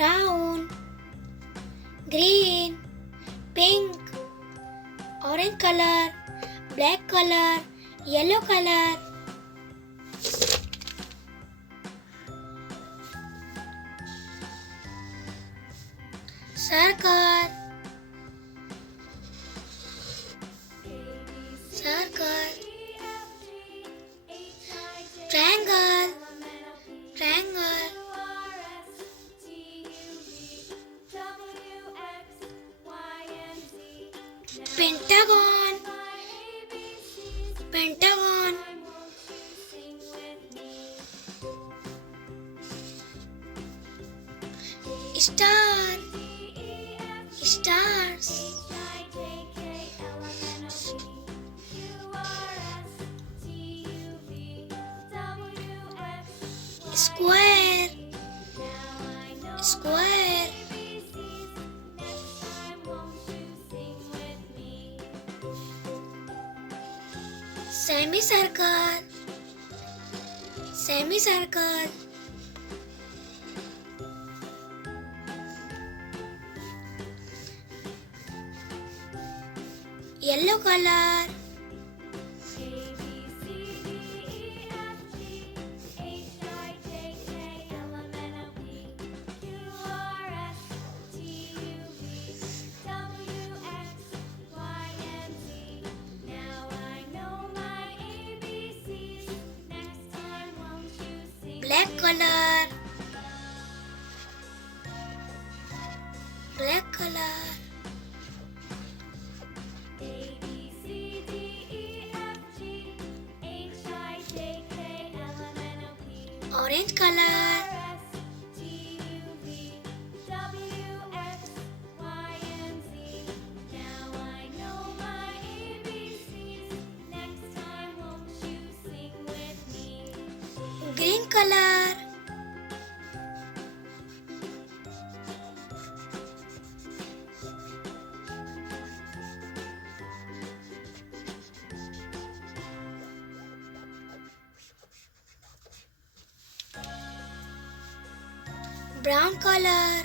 brown, green, pink, orange color, black color, yellow color. Circle, circle, triangle, triangle, pentagon, pentagon, star, stars, square, square, semicircle, semicircle, yellow color, black color, black color, orange color, green color, brown color,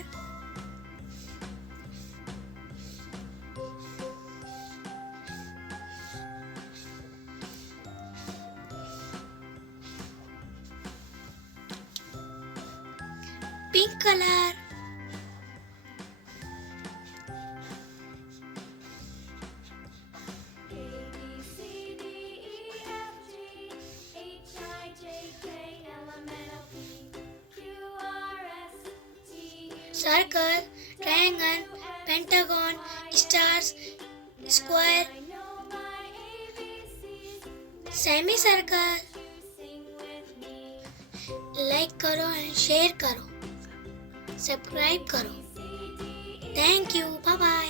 pink color, circle, triangle, pentagon, stars, square, semicircle. Like करो and share करो, subscribe करो. Thank you, bye bye.